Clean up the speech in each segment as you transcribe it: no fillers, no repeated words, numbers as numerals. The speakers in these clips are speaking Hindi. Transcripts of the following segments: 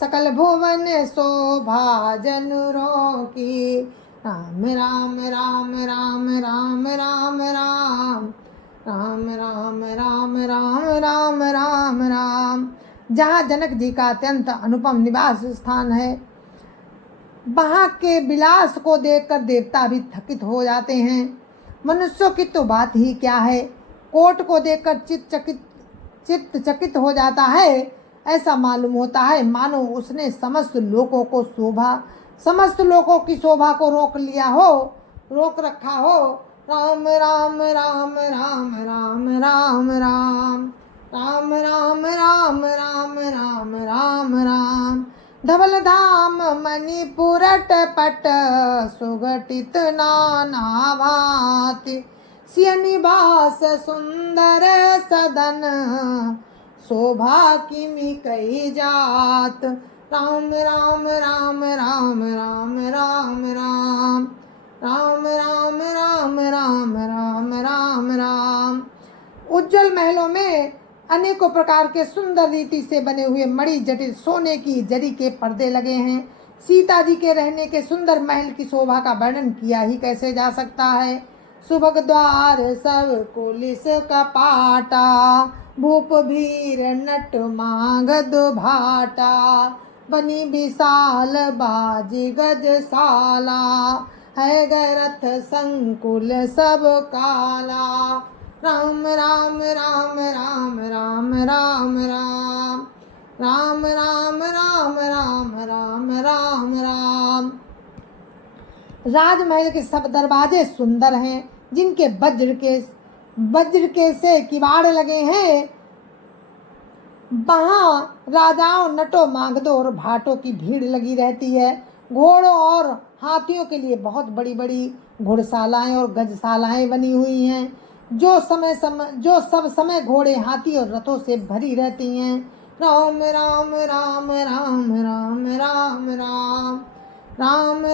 सकल भुवन शोभा जनुरों की। राम राम राम राम राम राम राम राम राम राम राम राम राम राम। जहाँ जनक जी का अत्यंत अनुपम निवास स्थान है, वहाँ के विलास को देखकर देवता भी थकित हो जाते हैं। मनुष्यों की तो बात ही क्या है, कोट को देखकर चित्त चकित हो जाता है। ऐसा मालूम होता है मानो उसने समस्त लोकों की शोभा को रोक रखा हो। राम राम राम राम राम राम राम राम राम राम राम राम राम राम। धवल धाम मणिपुरट पट सुगठित नाना भांति। सिय निवास सुंदर सदन शोभा किमि कही जात। राम राम राम राम राम राम राम राम राम राम राम राम राम राम। उज्जवल महलों में अनेकों प्रकार के सुंदर रीति से बने हुए मणि जटिल सोने की जरी के पर्दे लगे हैं। सीता जी के रहने के सुंदर महल की शोभा का वर्णन किया ही कैसे जा सकता है। सुभग द्वार सब कुलिस कपाटा भूप भीर नट मागध भाटा। बनी विशाल बाजी गजशाला है गरथ संकुल सब काला। राम राम राम राम राम राम राम राम राम राम राम राम राम राम। राजमहल के सब दरवाजे सुंदर हैं, जिनके वज्र के से किवाड़ लगे हैं। वहाँ राजाओं नटों मागधों और भाटों की भीड़ लगी रहती है। घोड़ों और हाथियों के लिए बहुत बड़ी बड़ी घुड़शालाएं और गजशालाएं बनी हुई हैं, जो सब समय घोड़े हाथी और रथों से भरी रहती हैं। राम राम राम राम राम राम राम राम राम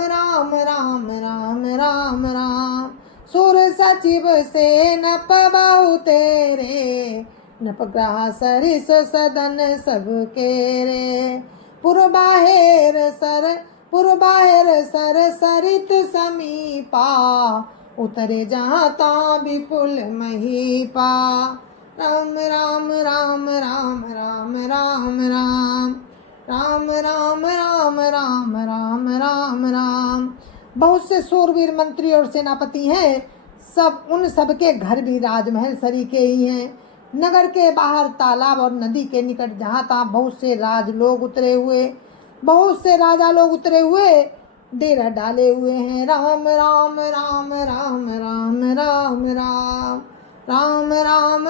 राम राम राम राम राम। सुर सचिव से नप बहु तेरे नपग्रह सरिस सदन सब केरे। पुरबाहेर सर सरित समीपा उतरे जहाँ ता विपुल महीपा। राम राम राम राम राम राम राम राम राम राम राम राम राम राम। बहुत से शूरवीर मंत्री और सेनापति हैं, उन सबके घर भी राजमहल सरीखे ही हैं। नगर के बाहर तालाब और नदी के निकट जहाँ तहाँ बहुत से राजा लोग उतरे हुए डेरा डाले हुए हैं। राम राम राम राम राम राम राम राम राम राम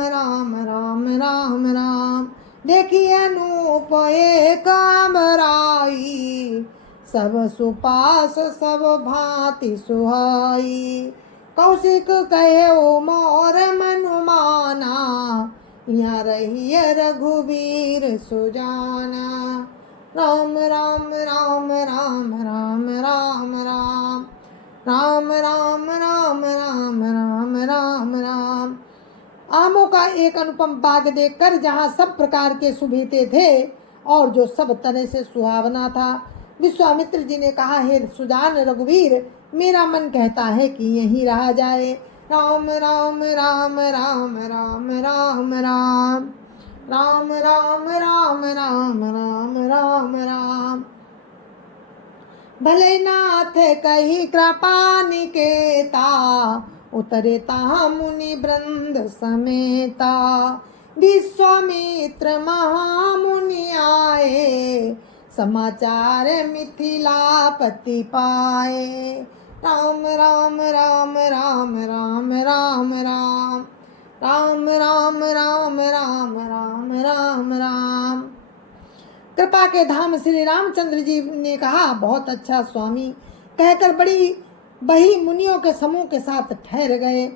राम राम राम राम। देखिए अनूप एक अमराई सब सुपास सब भांति सुहाई। कौशिक कहे ओ मोर मनुमाना यहाँ रहिए रघुवीर सुजाना। राम राम राम राम राम राम राम राम राम राम राम राम राम राम। आमों का एक अनुपम बाग देखकर जहाँ सब प्रकार के सुभीते थे और जो सब तरह से सुहावना था, विश्वामित्र जी ने कहा, हे सुजान रघुवीर, मेरा मन कहता है कि यहीं रहा जाए। राम राम राम राम राम राम राम राम राम राम राम राम राम राम। भले नाथ कही कृपा निकेता उतरे ता मुनि वृंद समेता। विश्वामित्र महामुनि आए समाचार मिथिलापति पाए। राम राम राम राम राम राम राम राम राम राम राम राम राम राम। कृपा के धाम श्री रामचंद्र जी ने कहा, बहुत अच्छा स्वामी, कहकर बही मुनियों के समूह के साथ ठहर गए।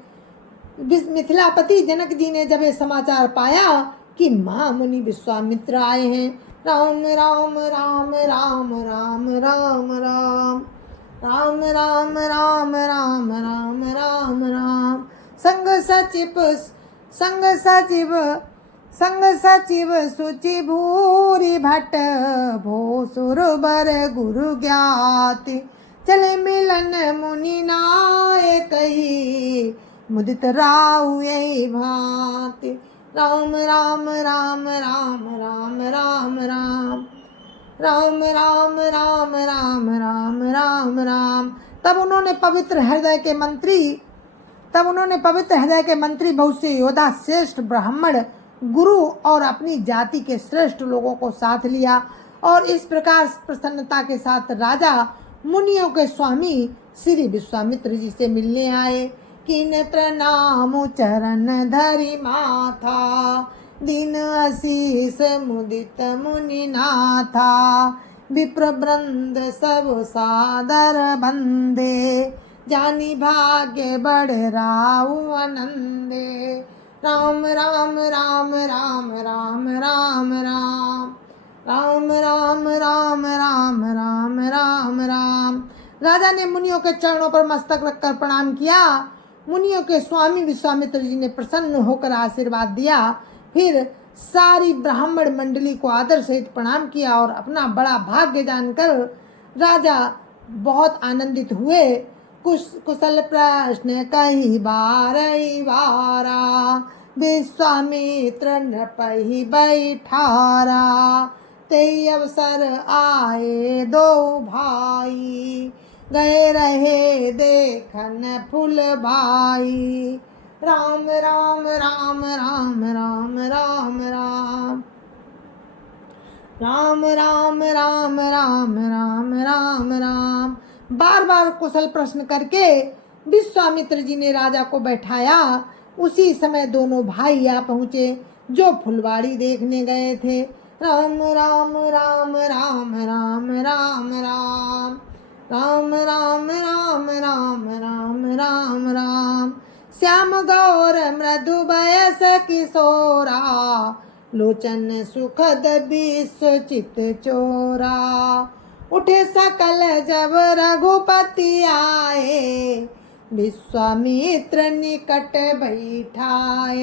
मिथिलापति जनक जी ने जब ये समाचार पाया कि महामुनि विश्वामित्र आए हैं, राम राम राम राम राम राम राम राम राम राम राम राम राम राम। संग सचिव संग सचिव सुचि भूरि भट्ट भोसुर बर गुरु ज्ञाति चले मिलन मुनि नाय कही मुदित राउ यही भांति। राम राम राम राम राम राम राम राम राम राम राम राम राम राम। तब उन्होंने पवित्र हृदय के मंत्री बहुत से योद्धा श्रेष्ठ ब्राह्मण गुरु और अपनी जाति के श्रेष्ठ लोगों को साथ लिया और इस प्रकार प्रसन्नता के साथ राजा मुनियों के स्वामी श्री विश्वामित्र जी से मिलने आए। किन प्रणाम चरण धरि माथा दीन आशीष मुदित मुनि नाथा विप्र वृंद सब सादर बंदे जानी भाग्य बढ़ राउ आनंदे। राम राम राम राम राम राम राम राम राम राम राम राम राम राम। राजा ने मुनियों के चरणों पर मस्तक रखकर प्रणाम किया। मुनियों के स्वामी विश्वामित्र जी ने प्रसन्न होकर आशीर्वाद दिया। फिर सारी ब्राह्मण मंडली को आदर सहित प्रणाम किया और अपना बड़ा भाग्य जानकर राजा बहुत आनंदित हुए। कुशल प्रश्न कही बारा विश्वामित्र नृपहि बैठारा ते अवसर आए दो भाई गए रहे देखन फूल भाई। राम राम राम राम राम राम राम राम राम राम राम राम राम राम। बार बार कुशल प्रश्न करके विश्वामित्र जी ने राजा को बैठाया। उसी समय दोनों भाई आ पहुँचे जो फुलवाड़ी देखने गए थे। राम राम राम राम राम राम राम राम राम राम राम राम राम राम। श्याम गौर मृदु बयस किशोरा लोचन सुखद विश्व चित चोरा उठे सकल जब रघुपति आए विश्वामित्र निकट बैठाए।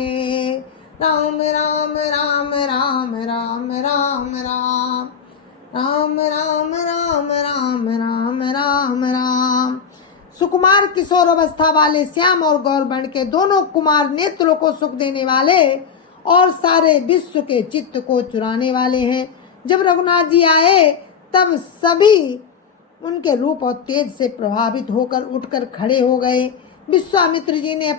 राम राम राम राम राम राम राम राम राम राम राम राम राम राम। सुकुमार किशोर अवस्था वाले श्याम और गौरवर्ण के दोनों कुमार नेत्रों को सुख देने वाले और सारे विश्व के चित्त को चुराने वाले हैं। जब रघुनाथ जी आए तब सभी उनके रूप और तेज से प्रभावित होकर उठकर खड़े हो गए। विश्वामित्र जी ने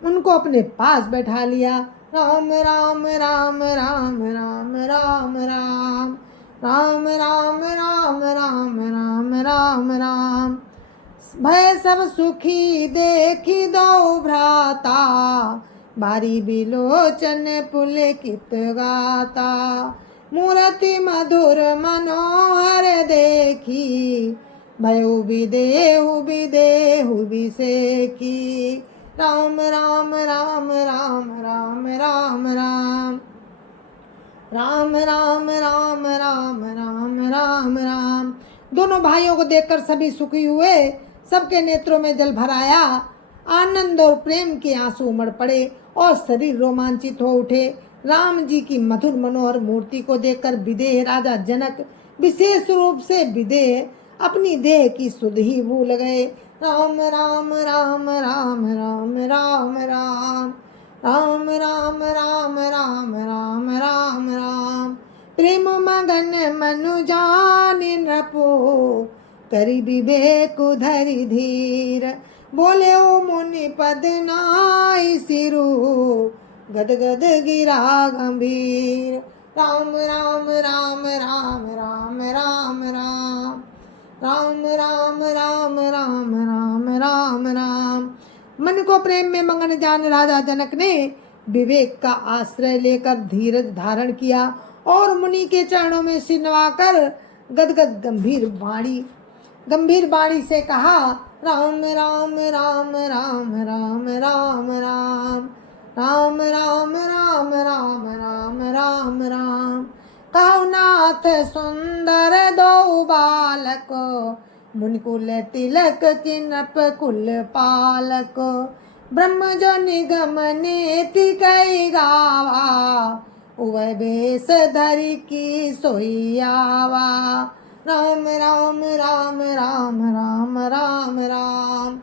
उनको अपने पास बैठा लिया। राम राम राम राम राम राम राम राम राम राम राम राम राम राम। भय सब सुखी देखी दो भ्राता बारी बिलोचन पुलकित गाता मूर्ति मधुर मनोहर देखी भयो विदेहु विदेहु विसेकी। राम राम राम राम राम राम राम राम राम राम राम राम राम राम। दोनों भाइयों को देखकर सभी सुखी हुए। सबके नेत्रों में जल भर आया। आनंद और प्रेम के आंसू उमड़ पड़े और शरीर रोमांचित हो उठे। राम जी की मधुर मनोहर मूर्ति को देखकर विदेह राजा जनक विशेष रूप से विदेह अपनी देह की सुध ही भूल गए। राम राम राम राम राम राम राम राम राम राम राम राम राम राम। प्रेम मगन मनु जानि नृपो करि विवेक धरि धीर बोले ओ मुनि पद नाई सिरु गद गद गिरा गंभीर। राम राम राम राम राम राम राम राम राम राम राम राम राम राम। मन को प्रेम में मगन जान राजा जनक ने विवेक का आश्रय लेकर धीरज धारण किया और मुनि के चरणों में सिर नवाकर गदगद गंभीर वाणी से कहा। राम राम राम राम राम राम राम राम राम राम राम राम राम राम। कहो नाथ सुंदर दो बालक मुनिकुल तिलक किनप कुल पालक ब्रह्म जो निगम नेति कई गावा, वह बेस धरि की सोई आवा। राम राम राम राम राम राम राम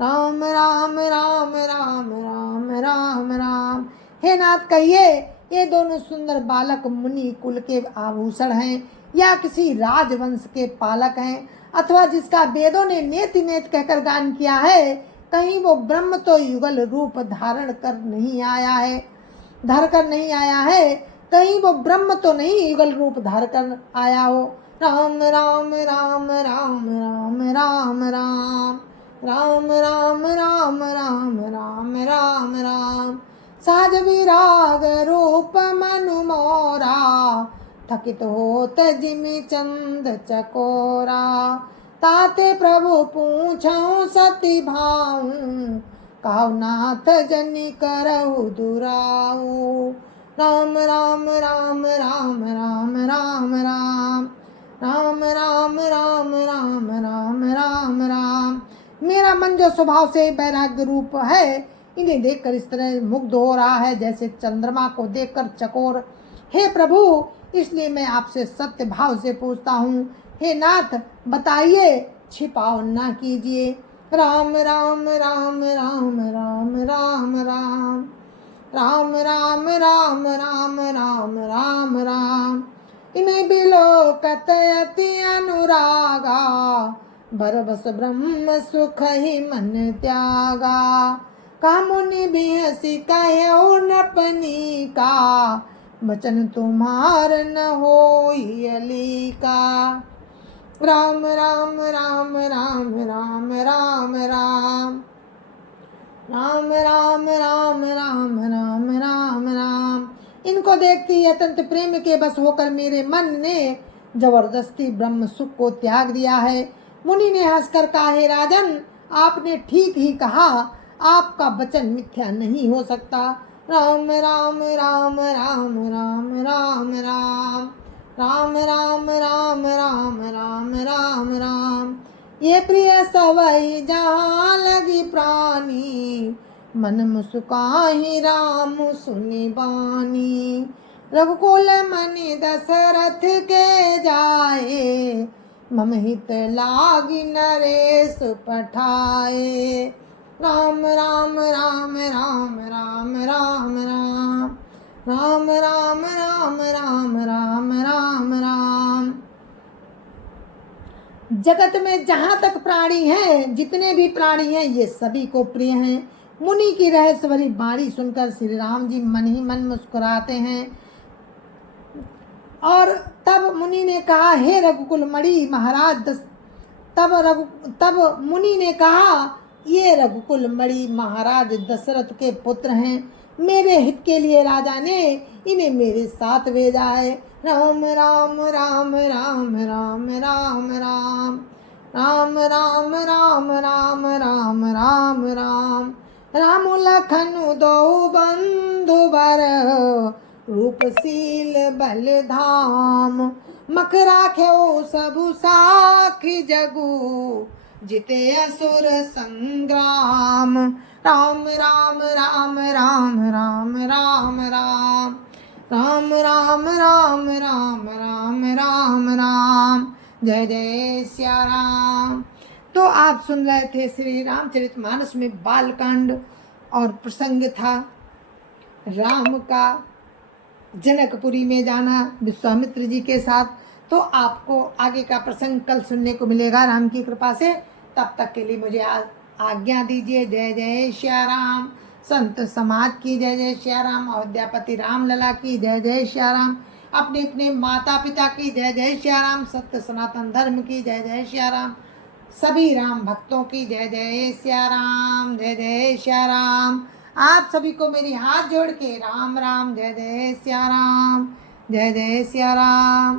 राम राम राम राम राम राम राम। हे नाथ कहिए, ये दोनों सुंदर बालक मुनि कुल के आभूषण हैं, या किसी राजवंश के पालक हैं, अथवा जिसका वेदों ने नेति नेत कहकर गान किया है, कहीं वो ब्रह्म तो युगल रूप धारण कर नहीं आया है, धर कर नहीं आया है, कहीं वो ब्रह्म तो नहीं युगल रूप धार कर आया हो। राम राम राम राम राम राम राम राम राम राम राम राम राम राम। सहज विराग रूप मनु मोरा, थकित होत जिमि चंद चकोरा। ताते प्रभु पूछऊं सती भाऊं, कहु नाथ जनि करहु दुराऊ। राम राम राम राम राम राम राम राम राम राम राम राम राम राम। मेरा मन जो स्वभाव से वैराग्य रूप है, इन्हें देखकर इस तरह मुग्ध हो रहा है जैसे चंद्रमा को देखकर चकोर। हे प्रभु, इसलिए मैं आपसे सत्य भाव से पूछता हूँ, हे नाथ बताइए, छिपाओ ना कीजिए। राम राम राम राम राम राम राम राम राम राम राम राम राम राम। इन्हें बिलोकत अति अनुरागा, बरबस ब्रह्म सुख ही मन त्यागा। कामुनि बिहसी कहो नपनी का, वचन तुम्हार न होई अली का। राम राम राम राम राम राम राम राम राम राम राम राम राम राम। इनको देखती ही अत्यंत प्रेम के बस होकर मेरे मन ने जबरदस्ती ब्रह्म सुख को त्याग दिया है। मुनि ने हंसकर कहा, हे राजन, आपने ठीक ही कहा, आपका वचन मिथ्या नहीं हो सकता। राम राम राम राम राम राम राम राम राम राम राम राम राम राम। ये प्रिय सवई जहाँ लगी प्राणी, मन मुस्काहि राम सुनि बानी। रघुकुल मनि दशरथ के जाए, मम हित लागी नरेश पठाए। राम राम राम राम राम राम राम राम राम राम राम राम राम राम। जगत में जहाँ तक प्राणी हैं, जितने भी प्राणी हैं, ये सभी को प्रिय हैं। मुनि की रहस्यभरी वाणी सुनकर श्री राम जी मन ही मन मुस्कुराते हैं। और तब मुनि ने कहा, हे रघुकुल मणि महाराज तब मुनि ने कहा, ये रघुकुल मणि महाराज दशरथ के पुत्र हैं। मेरे हित के लिए राजा ने इन्हें मेरे साथ भेजा है। राम राम राम राम राम राम राम राम राम राम राम राम राम राम। राम लखन दो बंधु बर, रूपशील बल धाम। मख राख्यो सबु साखी जगु, जिते असुर संग्राम। राम राम राम राम राम राम राम राम राम राम राम राम राम राम। जय जय सिया राम। तो आप सुन रहे थे श्री रामचरितमानस में बालकांड, और प्रसंग था राम का जनकपुरी में जाना विश्वामित्र जी के साथ। तो आपको आगे का प्रसंग कल सुनने को मिलेगा राम की कृपा से। तब तक के लिए मुझे आज्ञा दीजिए। जय जय श्या राम। संत समाज की जय जय श्या राम। अयोध्यापति राम लला की जय जय श्या राम। अपने अपने माता पिता की जय जय श्या राम। सत्य सनातन धर्म की जय जय श्या राम। सभी राम भक्तों की जय जय श्या राम। जय जय श्या राम। आप सभी को मेरी हाथ जोड़ के राम राम, जय जय श्या राम, जय जय श्या राम।